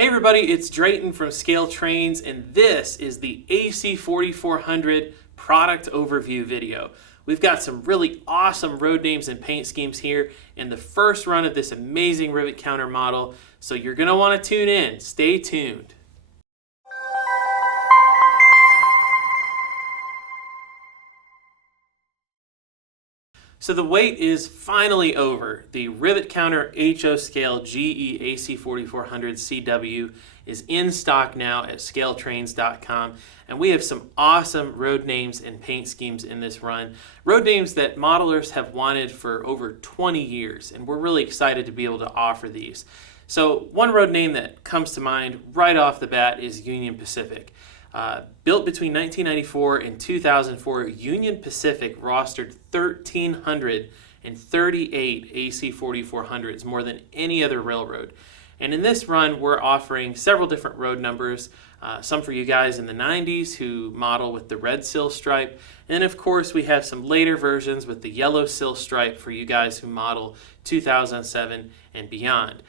Hey everybody, it's Drayton from Scale Trains, and this is the AC4400 product overview video. We've got some really awesome road names and paint schemes here in the first run of this amazing rivet counter model, so you're going to want to tune in. Stay tuned. So the wait is finally over. The Rivet Counter HO Scale GE AC4400CW is in stock now at scaletrains.com, and we have some awesome road names and paint schemes in this run. Road names that modelers have wanted for over 20 years, and we're really excited to be able to offer these. So one road name that comes to mind right off the bat is Union Pacific. Built between 1994 and 2004, Union Pacific rostered 1,338 AC4400s, more than any other railroad. And in this run, we're offering several different road numbers, some for you guys in the 90s who model with the red sill stripe. And of course, we have some later versions with the yellow sill stripe for you guys who model 2007 and beyond.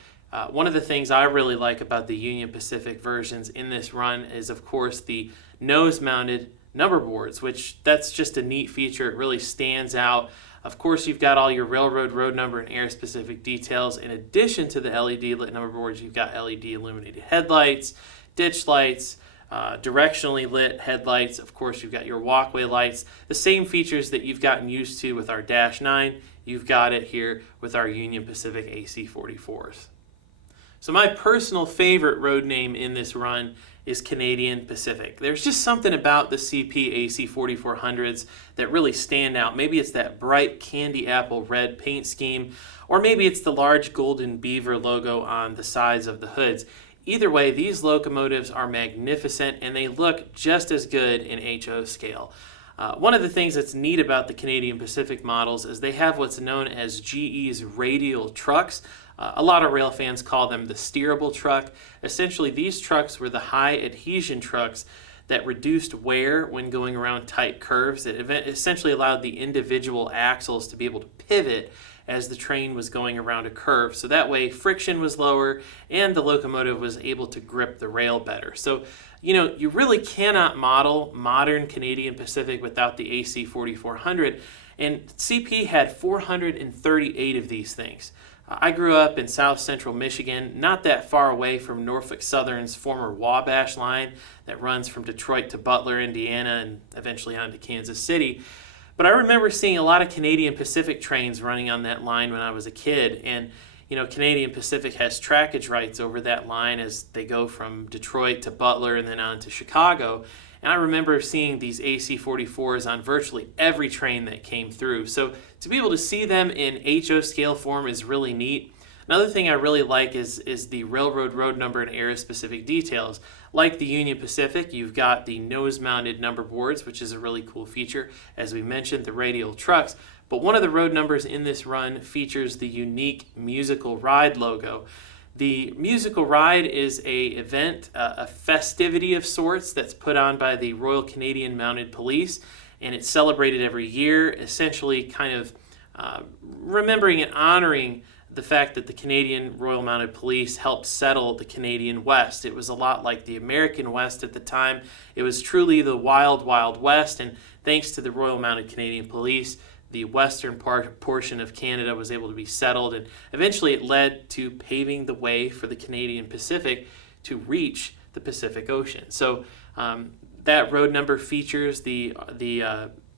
One of the things I really like about the Union Pacific versions in this run is, of course, the nose-mounted number boards, which that's just a neat feature. It really stands out. Of course, you've got all your railroad road number and air-specific details. In addition to the LED lit number boards, you've got LED illuminated headlights, ditch lights, directionally lit headlights. Of course, you've got your walkway lights. The same features that you've gotten used to with our Dash 9, you've got it here with our Union Pacific AC44s. So my personal favorite road name in this run is Canadian Pacific. There's just something about the CP AC4400s that really stand out. Maybe it's that bright candy apple red paint scheme, or maybe it's the large golden beaver logo on the sides of the hoods. Either way, these locomotives are magnificent and they look just as good in HO scale. One of the things that's neat about the Canadian Pacific models is they have what's known as GE's radial trucks. A lot of rail fans call them the steerable truck. Essentially, these trucks were the high adhesion trucks that reduced wear when going around tight curves. It essentially allowed the individual axles to be able to pivot as the train was going around a curve. So that way friction was lower and the locomotive was able to grip the rail better. So, you really cannot model modern Canadian Pacific without the AC4400. And CP had 438 of these things. I grew up in South Central Michigan, not that far away from Norfolk Southern's former Wabash line that runs from Detroit to Butler, Indiana, and eventually on to Kansas City. But I remember seeing a lot of Canadian Pacific trains running on that line when I was a kid. And, Canadian Pacific has trackage rights over that line as they go from Detroit to Butler and then on to Chicago. And I remember seeing these AC44s on virtually every train that came through. So to be able to see them in HO scale form is really neat. Another thing I really like is the railroad road number and area-specific details. Like the Union Pacific, you've got the nose-mounted number boards, which is a really cool feature. As we mentioned, the radial trucks. But one of the road numbers in this run features the unique Musical Ride logo. The Musical Ride is an event, a festivity of sorts that's put on by the Royal Canadian Mounted Police, and it's celebrated every year, essentially kind of remembering and honoring the fact that the Canadian Royal Mounted Police helped settle the Canadian West. It was a lot like the American West at the time. It was truly the wild, wild West, and thanks to the Royal Mounted Canadian Police, the western portion of Canada was able to be settled, and eventually it led to paving the way for the Canadian Pacific to reach the Pacific Ocean. So that road number features the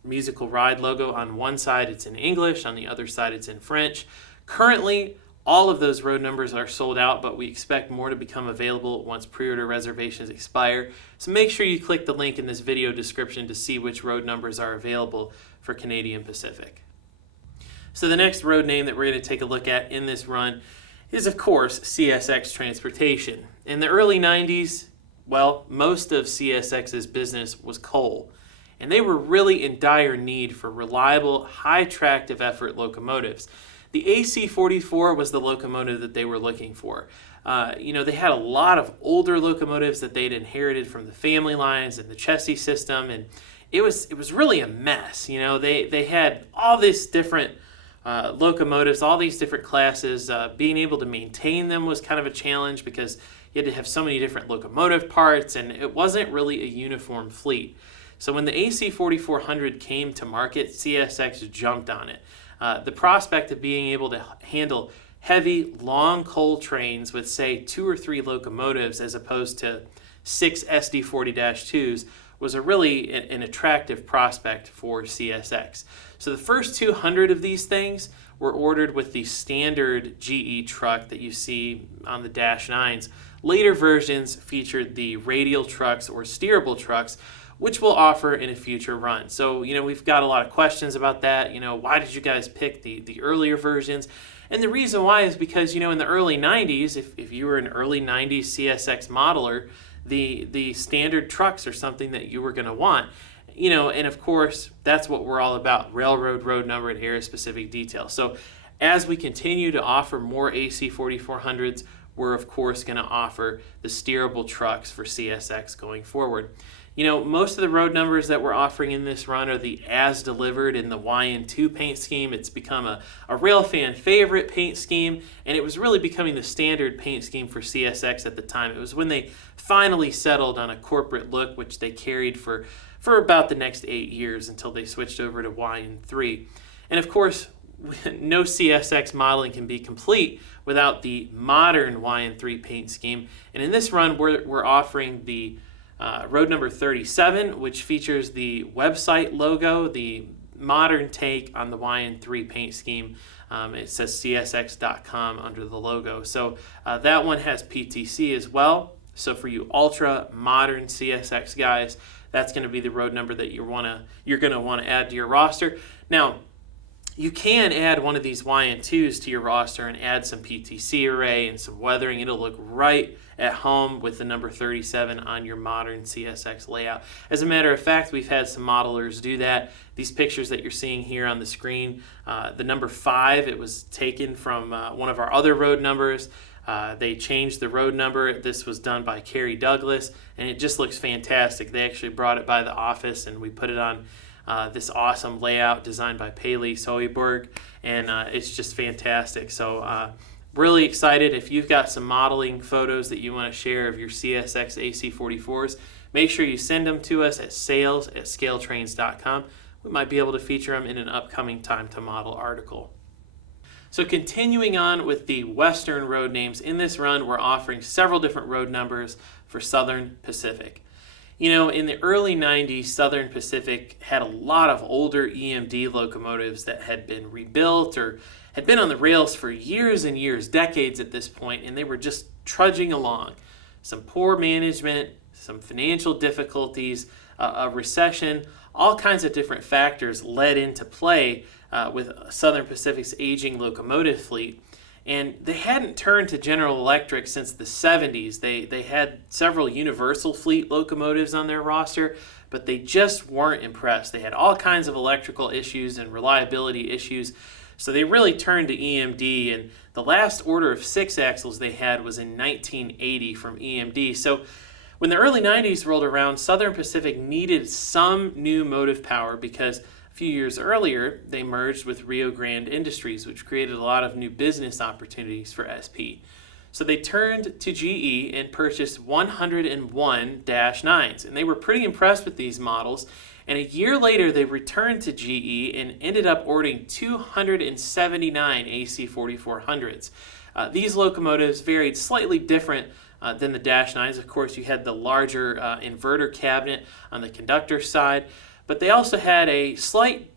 Musical Ride logo. On one side it's in English, on the other side it's in French. Currently, all of those road numbers are sold out, but we expect more to become available once pre-order reservations expire. So make sure you click the link in this video description to see which road numbers are available for Canadian Pacific. So the next road name that we're going to take a look at in this run is, of course, CSX Transportation. In the early 90s, most of CSX's business was coal, and they were really in dire need for reliable, high tractive effort locomotives. The AC44 was the locomotive that they were looking for. They had a lot of older locomotives that they'd inherited from the family lines and the chassis system, and it was really a mess. They had all these different locomotives, all these different classes. Being able to maintain them was kind of a challenge because you had to have so many different locomotive parts, and it wasn't really a uniform fleet. So when the AC4400 came to market, CSX jumped on it. The prospect of being able to handle heavy, long coal trains with, say, 2 or 3 locomotives as opposed to 6 SD40-2s was an attractive prospect for CSX. So the first 200 of these things were ordered with the standard GE truck that you see on the Dash 9s. Later versions featured the radial trucks or steerable trucks, which we'll offer in a future run. So, we've got a lot of questions about that. Why did you guys pick the earlier versions? And the reason why is because, in the early 90s, if you were an early 90s CSX modeler, the standard trucks are something that you were going to want. And of course, that's what we're all about, railroad, road number, and area-specific detail. So as we continue to offer more AC4400s, we're of course going to offer the steerable trucks for CSX going forward. Most of the road numbers that we're offering in this run are the as delivered in the YN2 paint scheme. It's become a railfan favorite paint scheme, and it was really becoming the standard paint scheme for CSX at the time. It was when they finally settled on a corporate look, which they carried for about the next 8 years until they switched over to YN3. And of course, no CSX modeling can be complete without the modern YN3 paint scheme. And in this run, we're offering the road number 37, which features the website logo, the modern take on the YN3 paint scheme. It says csx.com under the logo. So that one has PTC as well. So for you ultra modern CSX guys, that's going to be the road number that you're going to want to add to your roster. Now, you can add one of these YN2s to your roster and add some PTC array and some weathering. It'll look right at home with the number 37 on your modern CSX layout. As a matter of fact, we've had some modelers do that. These pictures that you're seeing here on the screen, the number 5, it was taken from one of our other road numbers. They changed the road number. This was done by Carrie Douglas, and it just looks fantastic. They actually brought it by the office, and we put it on this awesome layout designed by Paley Soeberg, and it's just fantastic. So really excited. If you've got some modeling photos that you want to share of your CSX AC44s, make sure you send them to us at sales@scaletrains.com. We might be able to feature them in an upcoming Time to Model article. So continuing on with the Western road names, in this run we're offering several different road numbers for Southern Pacific. In the early 90s, Southern Pacific had a lot of older EMD locomotives that had been rebuilt or had been on the rails for years and years, decades at this point, and they were just trudging along. Some poor management, some financial difficulties, a recession, all kinds of different factors led into play with Southern Pacific's aging locomotive fleet. And they hadn't turned to General Electric since the 70s. They had several Universal Fleet locomotives on their roster, but they just weren't impressed. They had all kinds of electrical issues and reliability issues, so they really turned to EMD, and the last order of 6 axles they had was in 1980 from EMD. So when the early 90s rolled around, Southern Pacific needed some new motive power because a few years earlier, they merged with Rio Grande Industries, which created a lot of new business opportunities for SP. So they turned to GE and purchased 101 Dash 9s, and they were pretty impressed with these models. And a year later, they returned to GE and ended up ordering 279 AC4400s. These locomotives varied slightly different than the Dash 9s. Of course, you had the larger inverter cabinet on the conductor side, but they also had a slight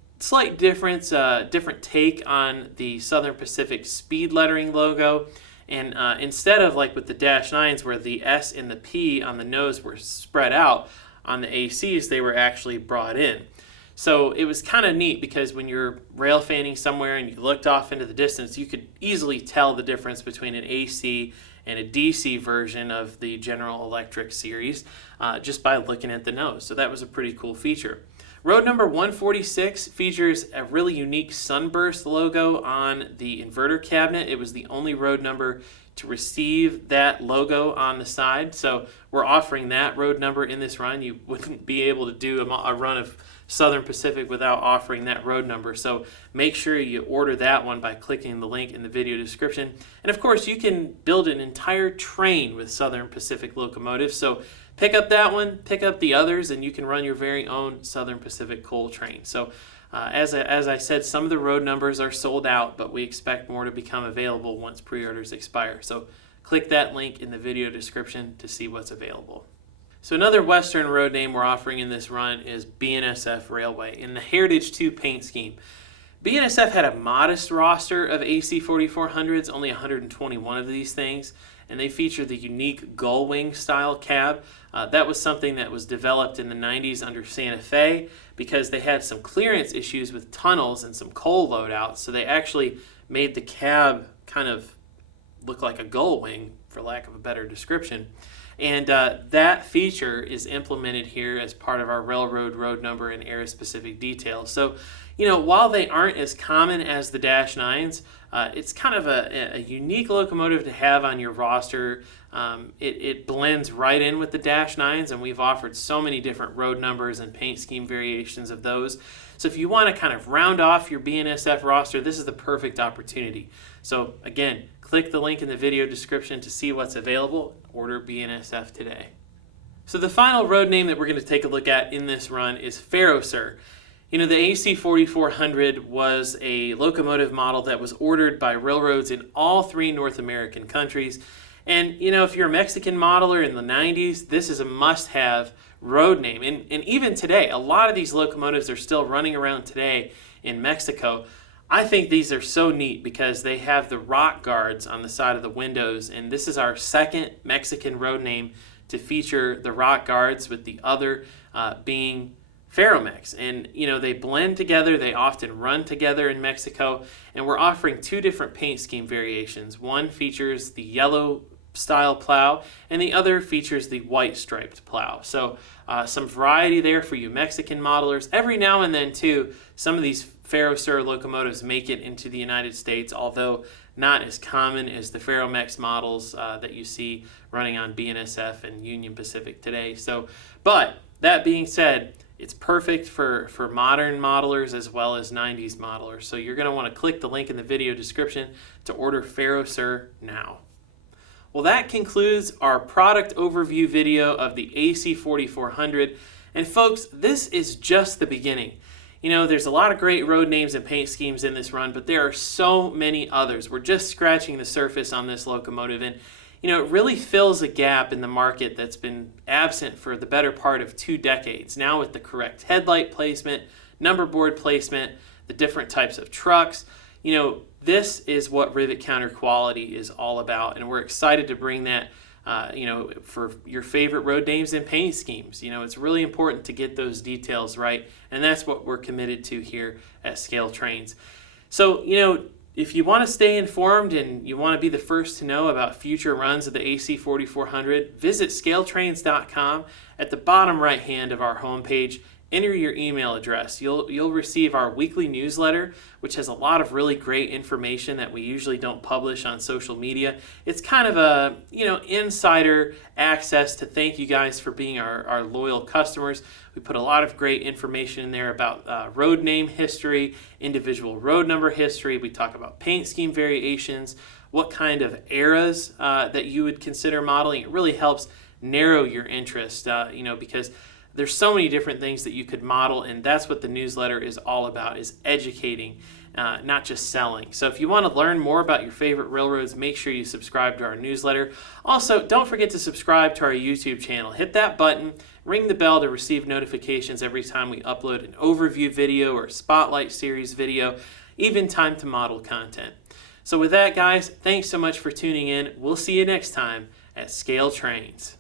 difference, different take on the Southern Pacific speed lettering logo. And instead of like with the Dash 9s where the S and the P on the nose were spread out, on the ACs they were actually brought in. So it was kind of neat because when you're rail fanning somewhere and you looked off into the distance, you could easily tell the difference between an AC and a DC version of the General Electric series just by looking at the nose. So that was a pretty cool feature. Road number 146 features a really unique sunburst logo on the inverter cabinet. It was the only road number to receive that logo on the side. So we're offering that road number in this run. You wouldn't be able to do a run of Southern Pacific without offering that road number. So make sure you order that one by clicking the link in the video description. And of course, you can build an entire train with Southern Pacific locomotives. So pick up that one, pick up the others, and you can run your very own Southern Pacific coal train. So as I said, some of the road numbers are sold out, but we expect more to become available once pre-orders expire. So click that link in the video description to see what's available. So another Western road name we're offering in this run is BNSF Railway in the Heritage 2 paint scheme. BNSF had a modest roster of AC4400s, only 121 of these things, and they feature the unique gull wing style cab. That was something that was developed in the 90s under Santa Fe because they had some clearance issues with tunnels and some coal loadouts, so they actually made the cab kind of look like a gull wing, for lack of a better description. And that feature is implemented here as part of our railroad road number and era-specific details. So, while they aren't as common as the Dash 9s, it's kind of a unique locomotive to have on your roster. It blends right in with the Dash 9s, and we've offered so many different road numbers and paint scheme variations of those. So if you want to kind of round off your BNSF roster, this is the perfect opportunity. So again, click the link in the video description to see what's available. Order BNSF today. So the final road name that we're going to take a look at in this run is Pharaoh. The AC4400 was a locomotive model that was ordered by railroads in all 3 North American countries. And, if you're a Mexican modeler in the 90s, this is a must-have road name. And even today, a lot of these locomotives are still running around today in Mexico. I think these are so neat because they have the rock guards on the side of the windows, and this is our second Mexican road name to feature the rock guards, with the other being Pharaoh. And they blend together, they often run together in Mexico, and we're offering 2 different paint scheme variations. One features the yellow style plow, and the other features the white striped plow. So some variety there for you Mexican modelers. Every now and then too, some of these Pharaoh locomotives make it into the United States, although not as common as the Pharaoh models that you see running on BNSF and Union Pacific today. So, but that being said, it's perfect for modern modelers as well as 90s modelers. So you're going to want to click the link in the video description to order Pharaoh now. Well, that concludes our product overview video of the AC4400. And folks, this is just the beginning. There's a lot of great road names and paint schemes in this run, but there are so many others. We're just scratching the surface on this locomotive, and it really fills a gap in the market that's been absent for the better part of 2 decades. Now with the correct headlight placement, number board placement, the different types of trucks, this is what Rivet Counter Quality is all about, and we're excited to bring that for your favorite road names and paint schemes. It's really important to get those details right, and that's what we're committed to here at Scale Trains. So, if you want to stay informed and you want to be the first to know about future runs of the AC4400, visit scaletrains.com. At the bottom right hand of our homepage, enter your email address. You'll receive our weekly newsletter, which has a lot of really great information that we usually don't publish on social media. It's kind of a insider access to thank you guys for being our loyal customers. We put a lot of great information in there about road name history, individual road number history. We talk about paint scheme variations, what kind of eras that you would consider modeling. It really helps narrow your interest, because there's so many different things that you could model, and that's what the newsletter is all about, is educating, not just selling. So if you want to learn more about your favorite railroads, make sure you subscribe to our newsletter. Also, don't forget to subscribe to our YouTube channel. Hit that button, ring the bell to receive notifications every time we upload an overview video or spotlight series video, even time to model content. So with that, guys, thanks so much for tuning in. We'll see you next time at Scale Trains.